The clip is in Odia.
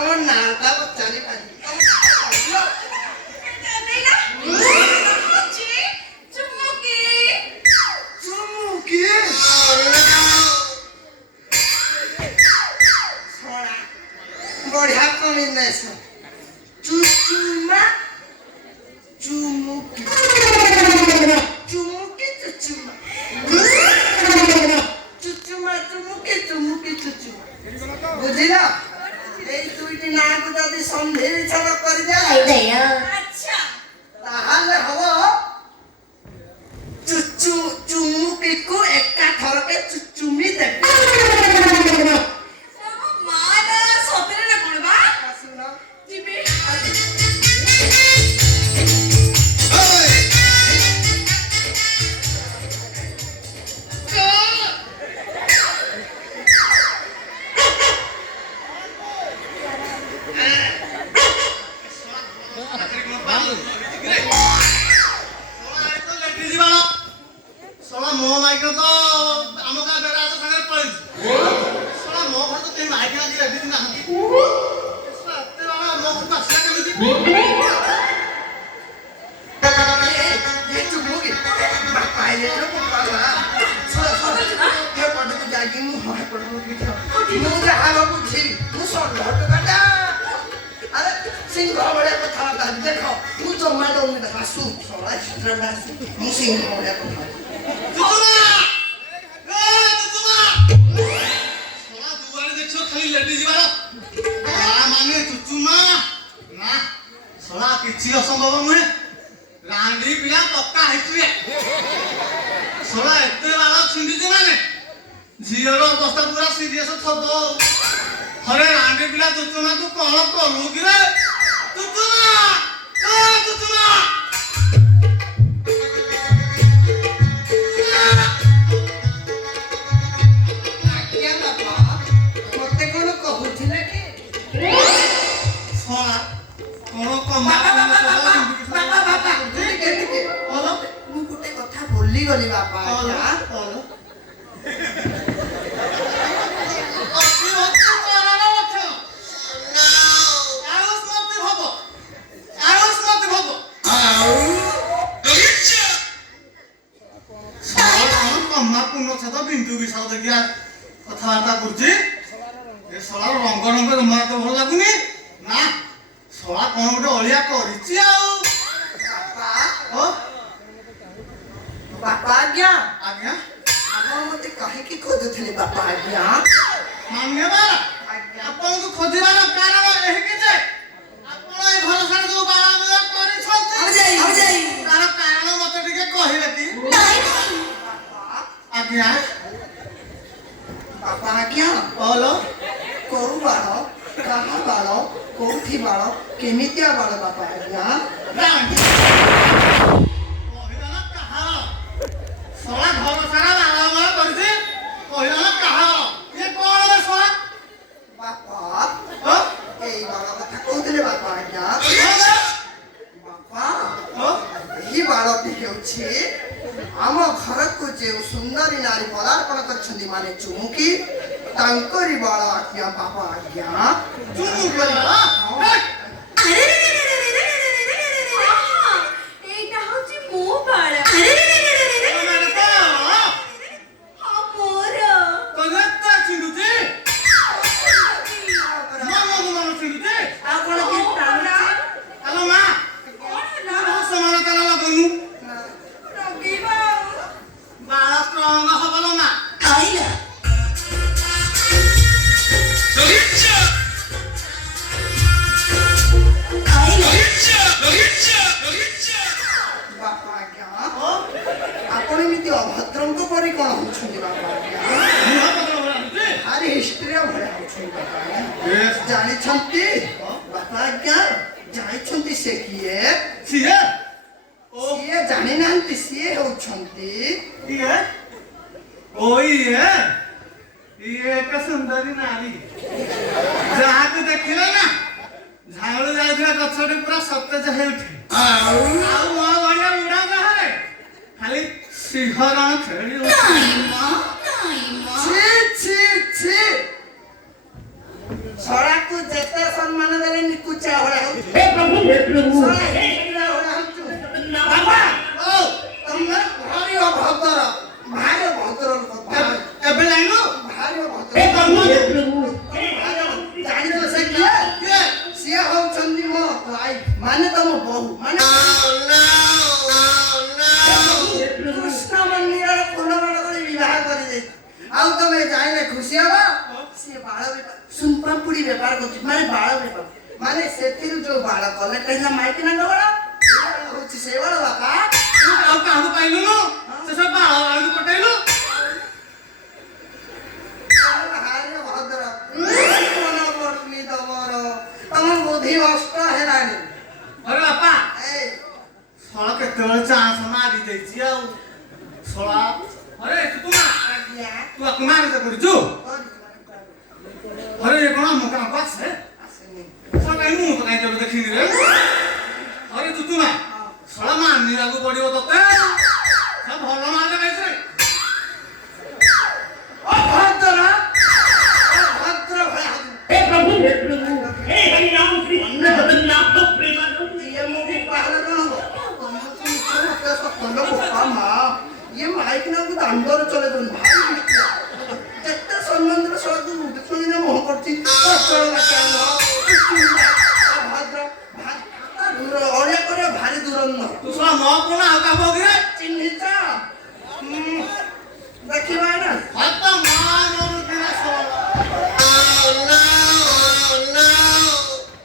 ତମ ନାଁଟା ପଚାରି ପାରିବି ବଢିଆ କମ୍ବିନେସନ ଚୁଚୁମା ଚୁମୁକି ଚୁମୁକି ଚୁଚୁମା ଚୁଚୁମା ଚୁମୁକି ଚୁମୁକି ଚୁଚୁମା ବୁଝିଲ এই দুইটি নাঁକୁ যদি সন্ধি বিচ্ছেদ କରିଦେଲ ତାହେଲେ ହବ ଚୁଚୁ ଚୁମୁକିକୁ ଏକା ଥରକେ ଚୁଚୁମି ଦେବେ କିଛି ଅସମ୍ଭବ ନୁହେଁ ରାଣ୍ଡି ପିଲା ପକ୍କା ହେଇଥିବେ ଶଳା ଏତେ ବାଳ ଛିଣ୍ଡିଛି ମାନେ ଝିଅର ଅବସ୍ଥା ପୁରା ସିରିୟସ ଥବ ଥରେ ରାଣ୍ଡି ପିଲା ଚୁଚୁମା ତୁ କଣ କଲୁ କିରେ ଚୁଚୁମା ଚୁଚୁମା ମତେ କଣ କହୁଥିଲେ କି ଶଳା କଣ ମୁଁ ଗୋଟେ କଥା ଭୁଲିଗଲି ବାପା ବିନ୍ଦୁ ବିଷୟ ଦେଖିଆ କଥାବାର୍ତ୍ତା କରୁଛି ଏ ଶଳାର ରଙ୍ଗ ରଙ୍ଗ ଜମା ତ ଭଲ ଲାଗୁନି ନା ଶଳା କଣ ଗୋଟେ ଅଳିଆ କରିଛି ଆଉ ବାପା ଆଜ୍ଞା ଆଜ୍ଞା ଆପଣ ମତେ କାହିଁକି ଖୋଜୁଥିଲେ ବାପା ଆଜ୍ଞା ମାନ୍ୟବର ଆପଣଙ୍କୁ ଖୋଜିବାର କାରଣ ଏହିକି ଯେ ଆପଣ ଏ ଘର ସାରା ଯୋଉ ବାହାଘର କରିଛନ୍ତି ତାର କାରଣ ମତେ ଟିକେ କହିବେ କି ଆଜ୍ଞା ବାପା ଆଜ୍ଞା ହଲୋ କୋଉ ବାଳ କାହା ବାଳ କୋଉଠି ବାଳ କେମିତିଆ ବାଳ ବାପା ଆଜ୍ଞା ଶଳା ଘର ସାରା ବାଳ କରିଛି କହିଲା ନା କାହା ଇଏ କଣ ବେ ଶଳା ବାପା ଏଇ ବାଳ କଥା କହୁଥିଲେ ବାପା ଆଜ୍ଞା ବାପା ଏହି ବାଳଟି ହେଉଛି ଆମ ଘରକୁ ଯେଉଁ ସୁନ୍ଦରୀ ନାରୀ ପଦାର୍ପଣ କରିଛନ୍ତି ମାନେ ଚୁମୁକି ତାଙ୍କରି ବାଳ ଆଜ୍ଞା ବାପା ଆଜ୍ଞା ଚୁମୁକି এইটা হচ্ছে মো বাড়া ଅଭଦ୍ରଙ୍କ ପରି କଣ ହଉଛନ୍ତି ବାପା ଆଜ୍ଞା ଆରେ ହିଷ୍ଟ୍ରି ଭଳିଆ ହଉଛନ୍ତି ବାପା ଆଜ୍ଞା ଜାଣିଛନ୍ତି ବାପା ଆଜ୍ଞା ଜାଣିଛନ୍ତି ସେ କିଏ ସିଏ ସିଏ ଜାଣିନାହାନ୍ତି ସିଏ ହେଉଛନ୍ତି ଇଏ ଓ ଇଏ ଏକ ସୁନ୍ଦରୀ ନାରୀ ଯାହାକୁ ଦେଖିଲେ ନା ଝାଉଳି ଯାଉଥିବା ଗଛଟି ପୁରା ସତେଜ ହେଉଠେ ଆଉ ମୋ ଭଳିଆ ଉଡା ବାହାରେ ଖାଲି ଶିହରଣ ଖେଳି ଶଳାକୁ ଯେତେ ସମ୍ମାନ ଦେଲେ ନିକୁଚା ଭଳିଆ ହଉଛୁ। हे प्रभु ଶଳା ହିଜଡ଼ା ଭଳିଆ ହଉଛୁ। बाबा ଓ ତମେ ଭାରି ଅଭଦ୍ର ଭାରି ଅଭଦ୍ର ଲୋକ ଏବେ ଜାଣିଲୁ ଭାରି ଅଭଦ୍ର हे प्रभु ଜାଣିଛ ସେ କିଏ? କିଏ ସିଏ ହଉଛନ୍ତି ମୋ ଭାଇ ମାନେ ତମ ବୋହୂ ମାନେ କୃଷ୍ଣ ମନ୍ଦିରର ଫୁଲମାଳ କରି ବିବାହ କରିଦେଇଛି। ଆଉ ତମେ ଚାହିଁଲେ ଖୁସି ହବ ସିଏ ବାଳ ବେପାର ସୁନପାମ୍ପୁଡି ବେପାର କରୁଛି ମାନେ ବାଳ ବେପାର ମାନେ ସେଥିରୁ ଯୋଉ ବାଳ କଲେକ୍ଟ ହେଲା ମାଇକିନାଙ୍କ ବାଳ ହଉଛି ସେ ବାଳ ବାପା ତୁ ଆଉ କାହାକୁ ପାଇଲୁନୁ ସେ ସବୁ ବାଳ ବାଳକୁ ପଟେଇଲୁ ଭାରି ଭଦ୍ର ମନ ପଡୁନି ତମର ତମ ବୁଦ୍ଧି ଭ୍ରଷ୍ଟ ହେଲାଣି। ଆରେ ବାପା ଏଇ ଶଳା କେତେବେଳେ ଚାନ୍ସ ମାରି ଦେଇଛି ଆଉ ଶଳା ଆରେ ତୁତୁମା ଆଜ୍ଞା ତୁ ଆକୁ ମାରି ଦେ କରିଛୁ ଆରେ ଏ କଣ ଆମ କାମକୁ ଆସେ ଆସେନି ଶଳା କାଇଁ ମୁଁ ତ କାଇଁ କେବେ ଦେଖିନି ରେ ଆରେ ତୁତୁମା ଶଳା ମାନିବାକୁ ପଡିବ ତତେ ଶଳା ଭଲ ମାରିଲେ ଖାଇଛୁ ରେ ଅଭଦ୍ର ଅଭଦ୍ର ଭଳିଆ हे प्रभु हे हरिनाम श्री जगन्नाथ प्रेमानंद ଇଏ ମୋ ବାହାରେ କଣ ହବ ତମକୁ ମିଛ ମତେ ସତନ୍ଦ ବୋପା ମା ଇଏ ମାଇକିନାଙ୍କୁ ଦାଣ୍ଡରେ ଚଲେଇ ଦଉନି ଭାରି ଯେତେ ସମ୍ବନ୍ଧରେ ସଳା ତୁ ଦେଖୁନି ନା ମୋହ କରୁଛି ଅଚଳ ବାକ୍ୟ